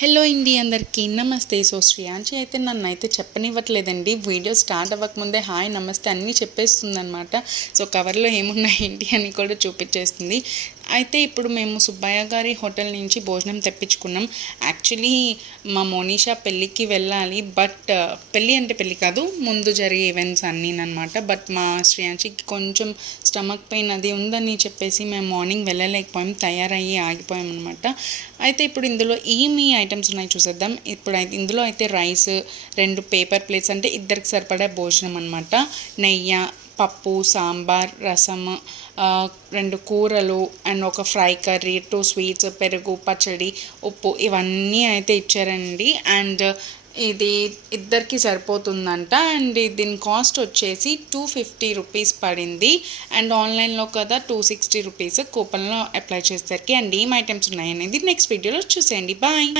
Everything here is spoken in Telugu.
హలో అండి, అందరికీ నమస్తే. సో శ్రేయాంశి అయితే నన్నైతే చెప్పనివ్వట్లేదండి. వీడియో స్టార్ట్ అవ్వకముందే హాయ్ నమస్తే అన్నీ చెప్పేస్తుంది అనమాట. సో కవర్లో ఏమున్నాయి ఏంటి అని కూడా చూపించేస్తుంది. అయితే ఇప్పుడు మేము సుబ్బయ్య గారి హోటల్ నుంచి భోజనం తెప్పించుకున్నాం. యాక్చువల్లీ మా మోనిషా పెళ్ళికి వెళ్ళాలి, బట్ పెళ్ళి అంటే పెళ్ళి కాదు, ముందు జరిగే ఈవెంట్స్ అన్నీ అనమాట. బట్ మా శ్రేయాంశికి కొంచెం స్టమక్ పెయిన్ అది ఉందని చెప్పేసి మేము మార్నింగ్ వెళ్ళలేకపోయాం, తయారయ్యి ఆగిపోయాం అనమాట. అయితే ఇప్పుడు ఇందులో ఏమి ఐటమ్స్ ఉన్నాయి చూసేద్దాం. ఇప్పుడు అయితే ఇందులో అయితే రైస్, 2 పేపర్ ప్లేట్స్ అంటే ఇద్దరికి సరిపడా భోజనం అనమాట, నెయ్యి, పప్పు, సాంబార్, రసం, 2 కూరలు అండ్ ఒక ఫ్రై కర్రీ, 2 స్వీట్స్, పెరుగు, పచ్చడి, ఉప్పు ఇవన్నీ అయితే ఇచ్చారండి. అండ్ ఇది ఇద్దరికి సరిపోతుందంట. అండ్ దీని కాస్ట్ వచ్చేసి 250 రూపీస్ పడింది. అండ్ ఆన్లైన్లో కదా 260 రూపీస్ కూపన్లో అప్లై చేసేసరికి. అండ్ ఏం ఐటమ్స్ ఉన్నాయనేది నెక్స్ట్ వీడియోలో చూసేయండి. బాయ్.